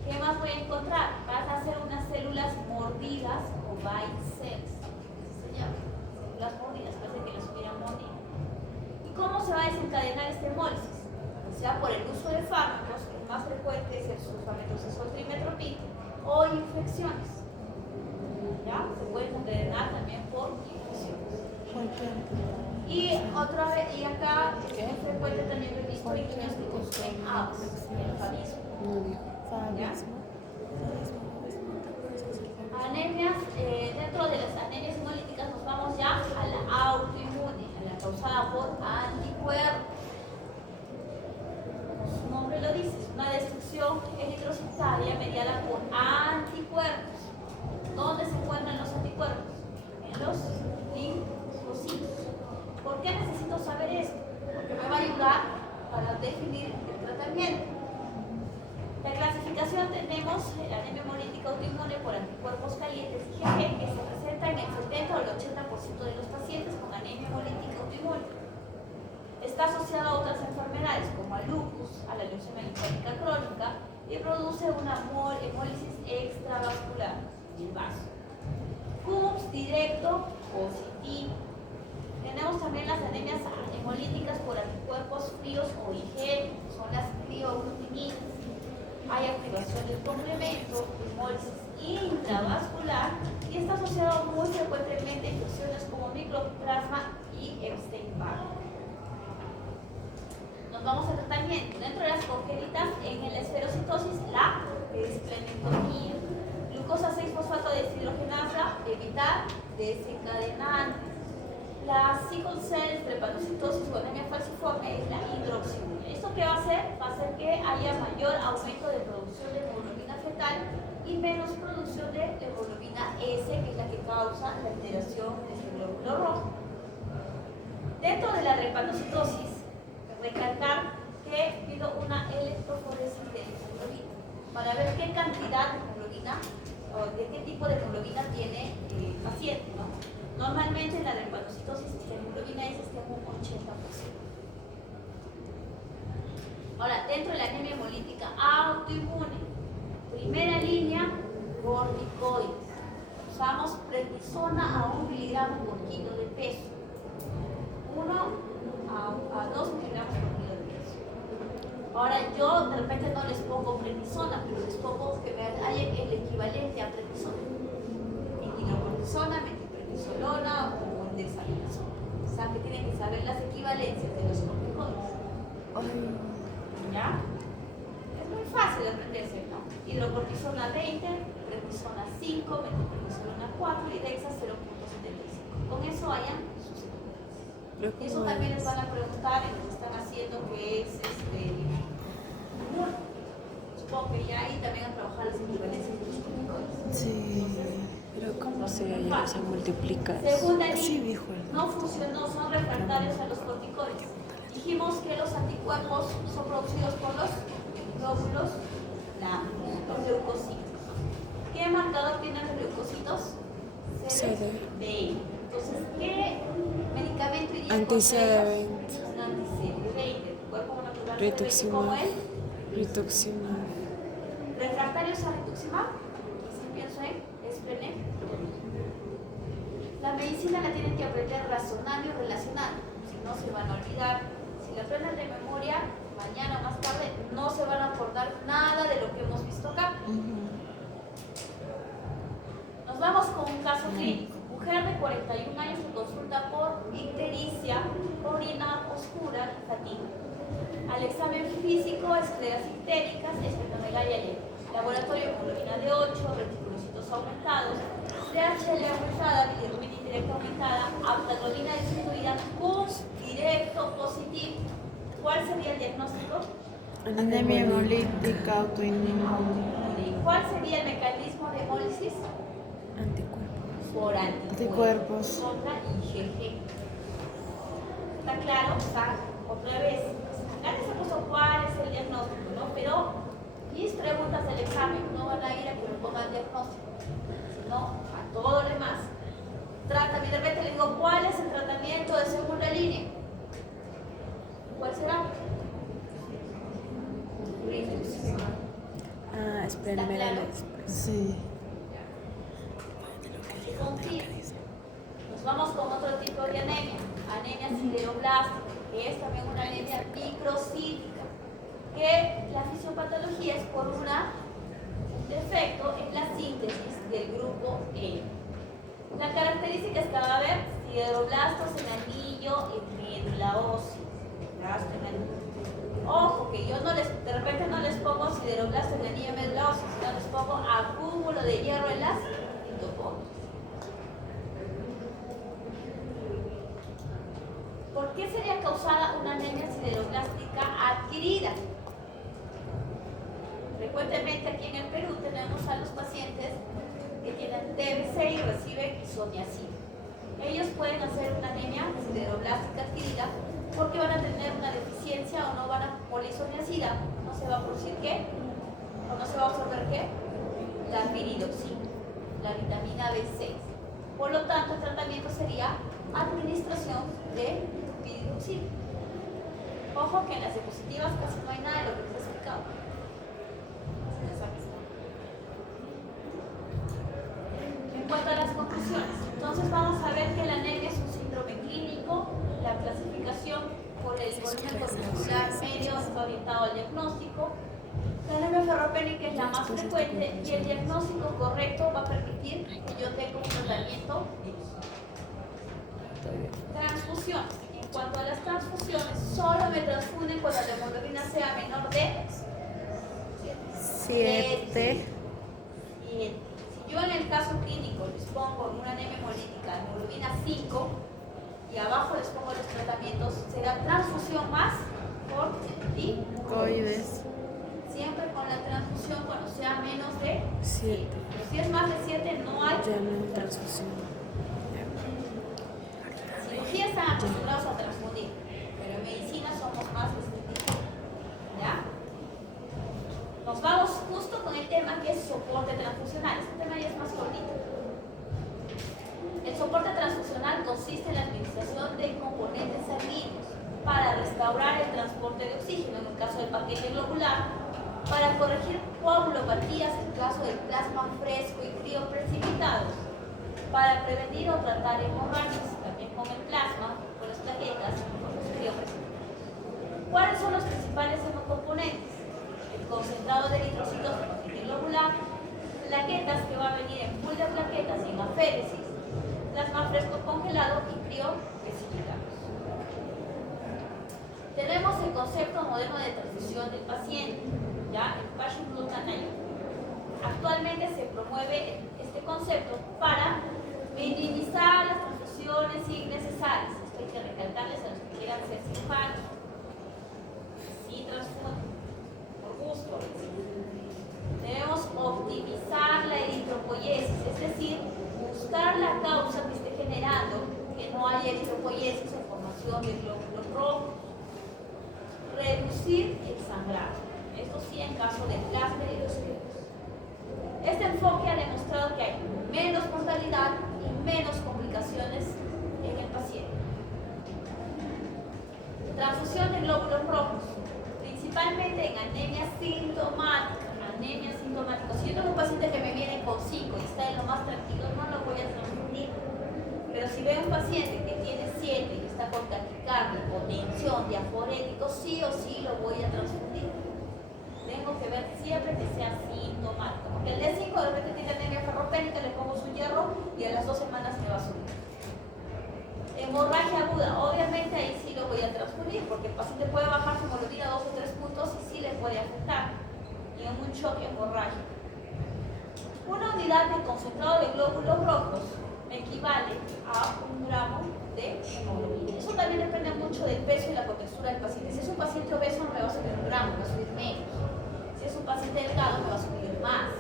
¿Qué más voy a encontrar? Van a ser unas células mordidas o bite cells. Se llama células mordidas, parece que las hubieran mordido. ¿Y cómo se va a desencadenar esta hemólisis? O sea, por el uso de fármacos, que es más frecuente es el sulfametosazol trimetoprim, o infecciones. ¿Ya? Se puede desencadenar también por infecciones. Y otra vez, y acá es muy frecuente también lo he visto en niños que consumen AUS, el favismo. ¿Ya? Anemias, dentro de las anemias hemolíticas nos vamos ya a la autoinmune, a la causada por anticuerpos. Su nombre lo dice, es una destrucción eritrocitaria mediada por anticuerpos. ¿Dónde se encuentran los anticuerpos? En los linfocitos. ¿Por qué necesito saber esto? Porque me va a ayudar para definir el tratamiento. La clasificación tenemos la anemia hemolítica autoinmune por anticuerpos calientes IgG, que se presenta en el 70 o el 80% de los pacientes con anemia hemolítica autoinmune. Está asociado a otras enfermedades como al lupus, a la leucemia linfática crónica y produce una hemólisis extravascular del vaso. CUPS directo positivo. Tenemos también las anemias hemolíticas por anticuerpos fríos o IgG, son las crioglutaminas. Hay activación del complemento, hemólisis intravascular y está asociado muy frecuentemente a infecciones como micoplasma y Epstein-Barr. Nos vamos al tratamiento. Dentro de las congénitas, en la esferocitosis, la esplenectomía. Glucosa 6-fosfato deshidrogenasa, evitar desencadenantes. La sickle cell drepanocitosis o anemia falciforme es la hidroxiurea. ¿Esto qué va a hacer? Va a hacer que haya mayor aumento de producción de hemoglobina fetal y menos producción de hemoglobina S, que es la que causa la alteración de este glóbulo rojo. Dentro de la drepanocitosis, recalcar que pido una electroforesis de hemoglobina para ver qué cantidad de hemoglobina o de qué tipo de hemoglobina tiene el paciente, ¿no? Normalmente en la drepanocitosis la hemoglobina S está en un 80%. Ahora, dentro de la anemia hemolítica autoinmune, primera línea, corticoides. Usamos prednisona a 1 miligramo por kilo de peso. 1 a 2 miligramos por kilo de peso. Ahora, yo de repente no les pongo prednisona, pero les pongo que me haya el equivalente a prednisona. Hidrocortisona, metilprednisolona o dexametasona. O sea, que tienen que saber las equivalencias de los corticoides. ¿Ya? Es muy fácil aprenderse, ¿no? Hidrocortisona 20, prednisona 5, metilprednisolona 4 y dexa 0.75. Con eso hayan sus equivalencias. Y eso también les van a preguntar en lo que están haciendo, que es supongo que ya ahí también a trabajar las equivalencias de los corticoides. Sí, pero ¿cómo se multiplica? Segunda Así línea, dijo él. no funcionó, son refractarios a los corticoides. Dijimos que los anticuerpos son producidos por los glóbulos blancos, los leucocitos. ¿Qué marcador tienen los leucocitos? CD20. Entonces, ¿qué medicamento iría Anti-CD20. Un anti-CD20. Tu cuerpo natural Rituximab. ¿cómo es? Rituximab. ¿Refractarios a rituximab? Si pienso en Esprenet. La medicina la tienen que aprender razonando y relacionando, si no se van a olvidar. Si la aprenden de memoria, mañana o más tarde no se van a acordar nada de lo que hemos visto acá. Nos vamos con un caso clínico. Mujer de 41 años se consulta por ictericia, orina oscura y fatiga. Al examen físico, escleras ictéricas, esplenomegalia leve. Laboratorio hemoglobina de 8, reticulocitos aumentados, DHL aumentada, bilirrubina indirecta aumentada, aptaglobina disminuida, CUM directo positivo. ¿Cuál sería el diagnóstico? Anemia hemolítica autoinmune. ¿Cuál sería el mecanismo de hemólisis? Anticuerpos. Por anticuerpos contra IgG. ¿Está claro? Otra vez. Acá les he puesto cuál es el diagnóstico, ¿no? Pero mis preguntas del examen no van a ir a que me pongan diagnóstico, sino a todo lo demás. Trátame, de repente le digo, ¿cuál es el tratamiento de segunda línea? ¿Cuál será? Esplenomegalia. Sí. Nos vamos con otro tipo de anemia, anemia sideroblástica, que es también una anemia microcítica, que la fisiopatología es por un defecto en la síntesis del grupo E. La característica es que va a haber sideroblastos en anillo en médula ósea. Blasto en anillo. Ojo, que yo no les, de repente no les pongo sideroblasto en anillo en médula ósea, sino les pongo acúmulo de hierro en las mitocondrias. ¿Por qué sería causada una anemia sideroblástica adquirida? Frecuentemente aquí en el Perú tenemos a los pacientes que tienen TBC y reciben isoniazida. Ellos pueden hacer una anemia sideroblástica adquirida porque van a tener una deficiencia o no van a, por la isoniazida, no se va a producir qué, o no se va a absorber qué, la piridoxina, la vitamina B6. Por lo tanto, el tratamiento sería administración de piridoxina. Ojo que en las diapositivas casi no hay nada de lo que les he explicado. En cuanto a las conclusiones, entonces vamos a ver que la anemia es un síndrome clínico, la clasificación por el volumen corpuscular medio está orientado al diagnóstico. La anemia ferropénica es la más frecuente y el diagnóstico correcto va a permitir que yo tenga un tratamiento. Transfusión. En cuanto a las transfusiones, solo me transfunden cuando la hemoglobina sea menor de 7. Si yo en el caso clínico les pongo una anemia hemolítica, hemoglobina 5, y abajo les pongo los tratamientos, será transfusión más por Coides. siempre con la transfusión cuando sea menos de 7. Pero si es más de 7 no hay Ya no hay transfusión. cirugía, están acostumbrados a transfundir, pero en medicina somos más restrictivos. ¿Ya? Nos vamos justo con el tema que es soporte transfusional. Este tema ya es más cortito. El soporte transfusional consiste en la administración de componentes sanguíneos para restaurar el transporte de oxígeno en el caso del paquete globular, para corregir coagulopatías en caso del plasma fresco y frío precipitados, para prevenir o tratar hemorragias, también con el plasma, con las plaquetas, con los frío precipitados. ¿Cuáles son los principales hemocomponentes? El concentrado de eritrocitos de paquete globular, plaquetas que va a venir en pool de plaquetas y en aféresis, plasma fresco congelado y frío precipitados. Tenemos el concepto moderno de transfusión del paciente, ya el patient glutamate. Actualmente se promueve este concepto para minimizar las transfusiones innecesarias. Esto hay que recalcarles a los que quieran ser cirujanos. Sí transfunden, por gusto. Debemos optimizar la eritropoiesis, es decir, buscar la causa que esté generando que no haya eritropoiesis o formación de glóbulos rojos. Reducir el sangrado. Esto esto sí en caso de plasma y los críos. Este enfoque ha demostrado que hay menos mortalidad y menos complicaciones en el paciente. Transfusión de glóbulos rojos, principalmente en anemia sintomática. Si yo tengo un paciente que me viene con 5 y está en lo más tranquilo, no lo voy a transfundir. Pero si veo un paciente que tiene 7 y está con taquicardia, con tensión, diaforético, sí o sí lo voy a transfundir. Tengo que ver siempre que sea sintomático, porque el D5 de repente tiene anemia ferropénica, le pongo su hierro y a las 2 semanas me va a subir. Hemorragia aguda, obviamente ahí sí lo voy a transfundir, porque el paciente puede bajar su hemoglobina 2 o 3 puntos y sí le puede afectar. Y en un shock hemorrágico. Una unidad de concentrado de glóbulos rojos equivale a 1 gramo de hemoglobina. Eso también depende mucho del peso y la contextura del paciente. Si es un paciente obeso no me va a subir 1 gramo, me va a subir menos. Si es un paciente delgado me va a subir más.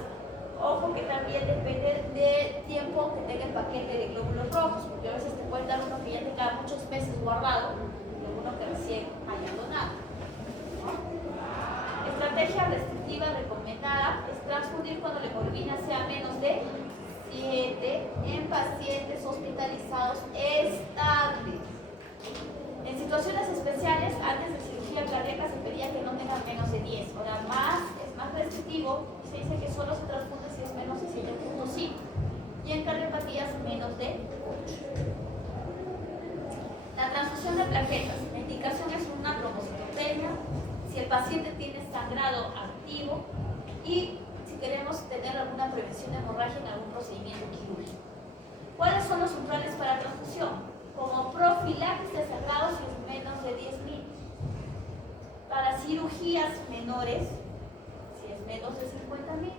Ojo que también depende del tiempo que tenga el paquete de glóbulos rojos, porque a veces te pueden dar uno que ya te queda muchos meses guardado y uno que recién haya donado. Estrategia restrictiva recomendada es transfundir cuando la hemoglobina sea menos de 7 en pacientes hospitalizados estables. En situaciones especiales, antes de cirugía cardíaca se pedía que no tengan menos de 10. Ahora es más restrictivo, se dice que solo se transfunde si es menos de 7.5 y en cardiopatías menos de 8. La transfusión de plaquetas. La indicación es una trombocitopenia si el paciente tiene sangrado activo y si queremos tener alguna prevención de hemorragia en algún procedimiento quirúrgico. ¿Cuáles son los umbrales para transfusión? Como profilaxis de sangrado si es menos de 10.000. Para cirugías menores, si es menos de 50.000.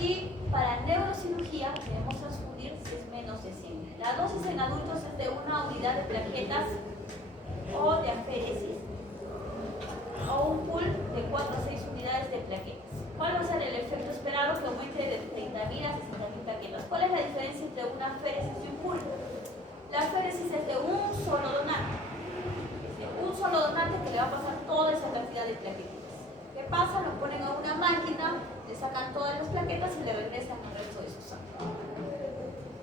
Y para neurocirugía debemos transfundir si es menos de 100.000. La dosis en adultos es de 1 unidad de plaquetas o de aféresis o un pool de 4 a 6 unidades de plaquetas. ¿Cuál va a ser el efecto esperado? Que aumente de 30.000 a 60.000 plaquetas. ¿Cuál es la diferencia entre una aféresis y un pool? La aféresis es de un solo donante. Es de un solo donante que le va a pasar toda esa cantidad de plaquetas. ¿Qué pasa? Lo ponen a una máquina, le sacan todas las plaquetas y le regresan el resto de su sangre.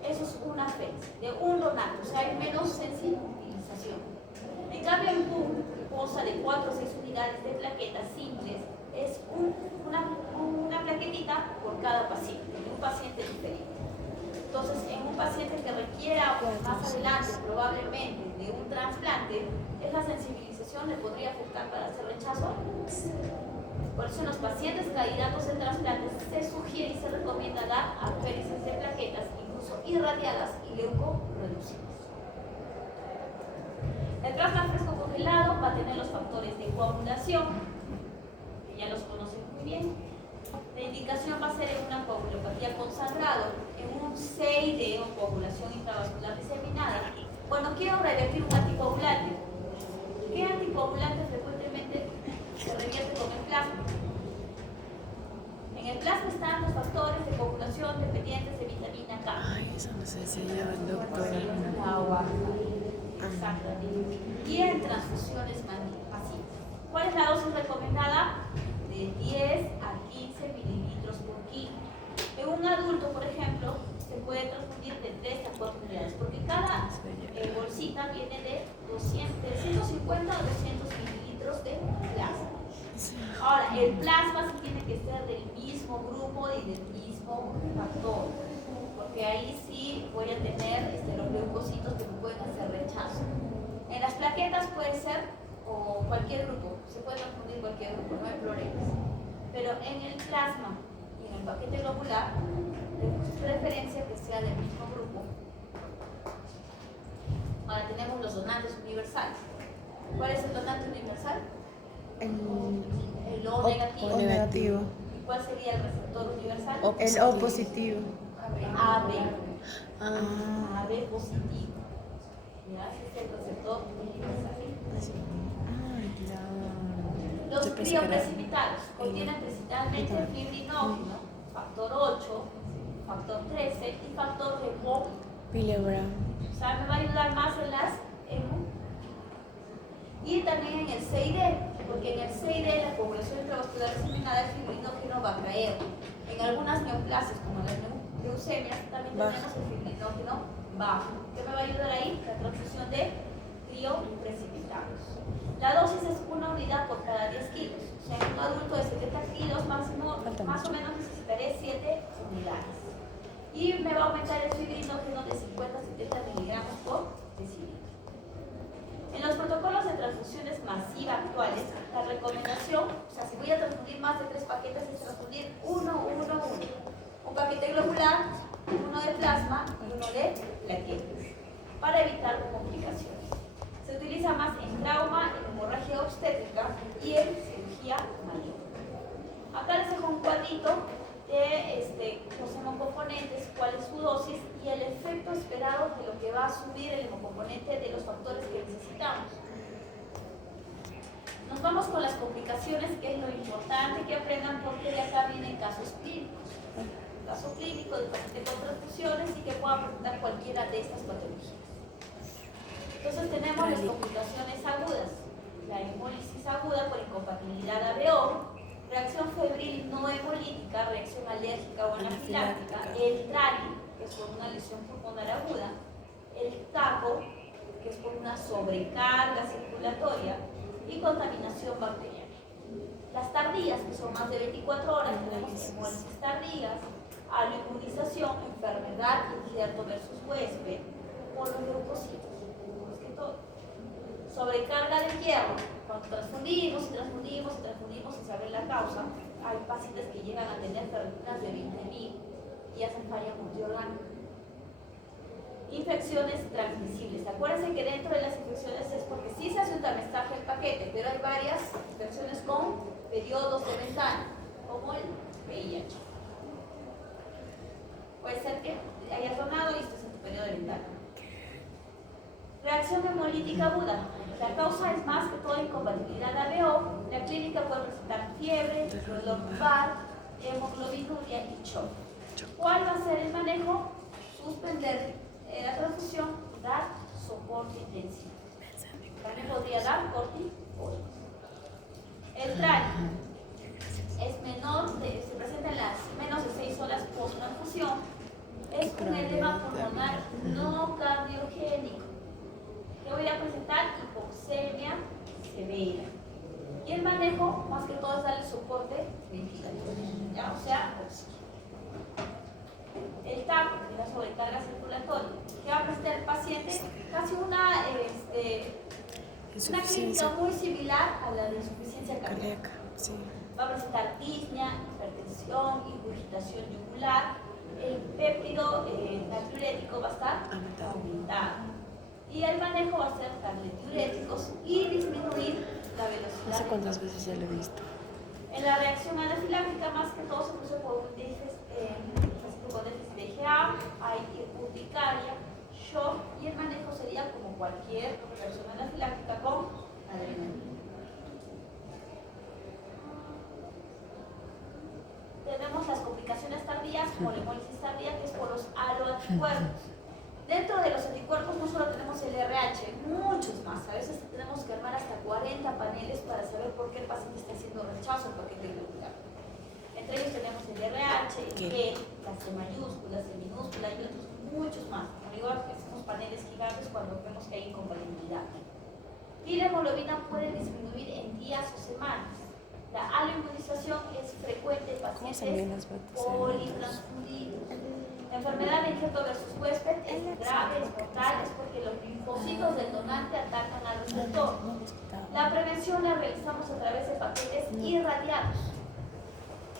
Eso es una aféresis, de un donante, o sea, hay menos sensibilización. En cambio, el pool, que consta de 4 o 6 unidades de plaquetas simples, es una plaquetita por cada paciente, de un paciente diferente. Entonces, en un paciente que requiera más adelante probablemente de un trasplante, ¿esa sensibilización le podría afectar para hacer rechazo? Por eso en los pacientes candidatos en trasplantes se sugiere y se recomienda dar aféresis de plaquetas, incluso irradiadas y leucorreducidas. El plasma fresco congelado va a tener los factores de coagulación, que ya los conocen muy bien. La indicación va a ser en una coagulopatía con sangrado, en un CID o coagulación intravascular diseminada. Bueno, quiero revertir un anticoagulante. ¿Qué anticoagulante frecuentemente se revierte con el plasma? En el plasma están los factores de coagulación dependientes de vitamina K. Ay, eso no sé si lleva el doctor. Agua. Exactamente. Y en transfusiones masivas. ¿Cuál es la dosis recomendada? De 10 a 15 mililitros por kilo. En un adulto, por ejemplo, se puede transfundir de 3 a 4 unidades, porque cada bolsita viene de 150 a 200 mililitros de plasma. Ahora, el plasma sí tiene que ser del mismo grupo y del mismo factor, porque ahí sí voy a tener los leucocitos que me pueden hacer rechazo. En las plaquetas puede ser o cualquier grupo, se puede transfundir cualquier grupo, no hay problemas. Pero en el plasma y en el paquete globular, es preferencia que sea del mismo grupo. Ahora tenemos los donantes universales. ¿Cuál es el donante universal? El O negativo. O negativo. ¿Y cuál sería el receptor universal? El O positivo. AB. Ah. AB positivo. ¿Ya? Ese es el receptor universal. Ay, claro. Los crioprecipitados contienen principalmente fibrinógeno, factor 8, factor 13 y factor de Bob. Pilegram. O sea, me va a ayudar más en las EMU. Y también en el CID, porque en el CID la población intravascular diseminada el fibrinógeno va a caer. En algunas neoplasias, como las leucemias, también tenemos el fibrinógeno bajo. ¿Qué me va a ayudar ahí? La transfusión de crioprecipitados. La dosis es 1 unidad por cada 10 kilos. O sea, en un adulto de 70 kilos, máximo, más o menos necesitaré 7 unidades. Y me va a aumentar el fibrinógeno de 50 a 70 miligramos por decilitro. En los protocolos de transfusiones masivas actuales, la recomendación, o sea, si voy a transfundir más de 3 paquetes, es transfundir 1. Un paquete globular, 1 de plasma y 1 de plaquetas, para evitar complicaciones. Se utiliza más en trauma, en hemorragia obstétrica y en cirugía maligna. Acá les dejo un cuadrito de los hemocomponentes, cuál es su dosis y el efecto esperado de lo que va a subir el hemocomponente de los factores que necesitamos. Nos vamos con las complicaciones, que es lo importante que aprendan, porque de acá vienen casos clínicos. Caso clínico de paciente con transfusiones y que pueda presentar cualquiera de estas patologías. Entonces tenemos las complicaciones agudas, la hemólisis aguda por incompatibilidad ABO, reacción febril no hemolítica, reacción alérgica o anafiláctica, el TRALI, que es por una lesión pulmonar aguda, el TACO, que es por una sobrecarga circulatoria, y contaminación bacteriana. Las tardías, que son más de 24 horas, tenemos hemólisis tardías, aloinmunización, enfermedad, injerto versus huésped, por los leucocitos. Sobrecarga de hierro, cuando transfundimos sin saber la causa, hay pacientes que llegan a tener ferritinas de 20.000 y hacen falla multiorgánica. Infecciones transmisibles. Acuérdense que dentro de las infecciones es porque sí se hace un tamizaje del paquete, pero hay varias infecciones con periodos de ventana, como el VIH. Puede ser que hayas donado y estés en tu periodo de ventana. Reacción hemolítica aguda. La causa es más que todo incompatibilidad ABO. La clínica puede presentar fiebre, dolor lumbar, hemoglobinuria y shock. ¿Cuál va a ser el manejo? Suspender la transfusión, dar soporte intensivo. También podría dar corticoides. El TRAL es menor, se presenta en las menos de 6 horas post transfusión. Es un edema pulmonar no cardiogénico. Que voy a presentar hipoxemia severa. Y el manejo, más que todo, es darle soporte ventilatorio, ¿ya? O sea, oxígeno. El TAC, que es la sobrecarga circulatoria, que va a presentar el paciente casi una clínica muy similar a la de insuficiencia cardíaca. Sí. Va a presentar disnea, hipertensión, ingurgitación yugular. El péptido natriurético va a estar aumentado. Y el manejo va a ser darle diuréticos y disminuir la velocidad. No sé cuántas veces ya lo he visto. En la reacción anafiláctica, más que todo, se produce por un déficit de IgA, hay urticaria, shock, y el manejo sería como cualquier reacción anafiláctica con adrenalina. Tenemos las complicaciones tardías, como la hemólisis tardía, que es por los aloanticuerpos. Dentro de los anticuerpos no solo tenemos el RH, muchos más. A veces tenemos que armar hasta 40 paneles para saber por qué el paciente está haciendo rechazo al paquete globular. Entre ellos tenemos el RH, el G, las C mayúsculas, el minúscula y otros muchos más. Como digo, hacemos paneles gigantes cuando vemos que hay incompatibilidad. Y la hemoglobina puede disminuir en días o semanas. La aloinmunización es frecuente en pacientes politransfundidos. La enfermedad de injerto versus huésped es grave, es mortal, es porque los linfocitos del donante atacan al receptor. La prevención la realizamos a través de paquetes irradiados.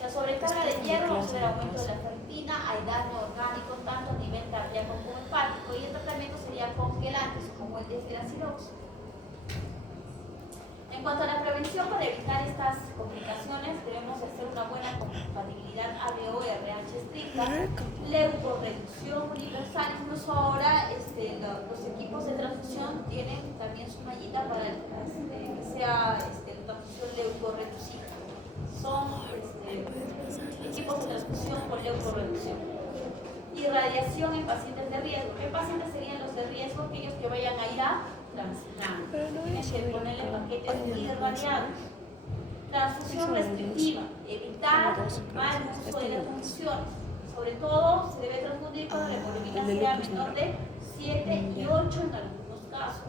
La sobrecarga de hierro va a ser aumento de la ferritina, hay daño orgánico tanto a nivel cardíaco como hepático, y el tratamiento sería con quelantes como el desgracilox. En cuanto a la prevención, para evitar estas complicaciones, debemos hacer una buena compatibilidad ABO-RH estricta, leucorreducción universal. Incluso ahora los equipos de transfusión tienen también su mallita para que sea la transfusión leucorreducida. Son equipos de transfusión por leucorreducción. Irradiación en pacientes de riesgo. ¿Qué pacientes serían los de riesgo? Aquellos que vayan a ir a transplantes. Tienen que ponerle paquetes irradiados. Transfusión restrictiva, evitar mal uso de las transfusiones. Sobre todo se debe transfundir cuando la hemoglobina sea menor de 7 y 8 en algunos casos.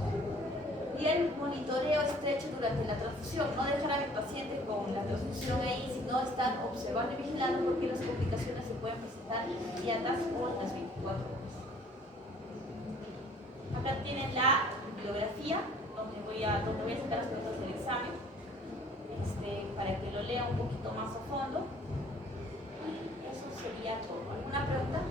Y el monitoreo estrecho durante la transfusión, no dejar a mi paciente con la transfusión ahí, sino estar observando y vigilando porque las complicaciones se pueden presentar inmediatas o en las 24 horas. Acá tienen la bibliografía donde voy a sacar las preguntas del examen, para que lo lea un poquito más a fondo. Eso sería todo. ¿Alguna pregunta?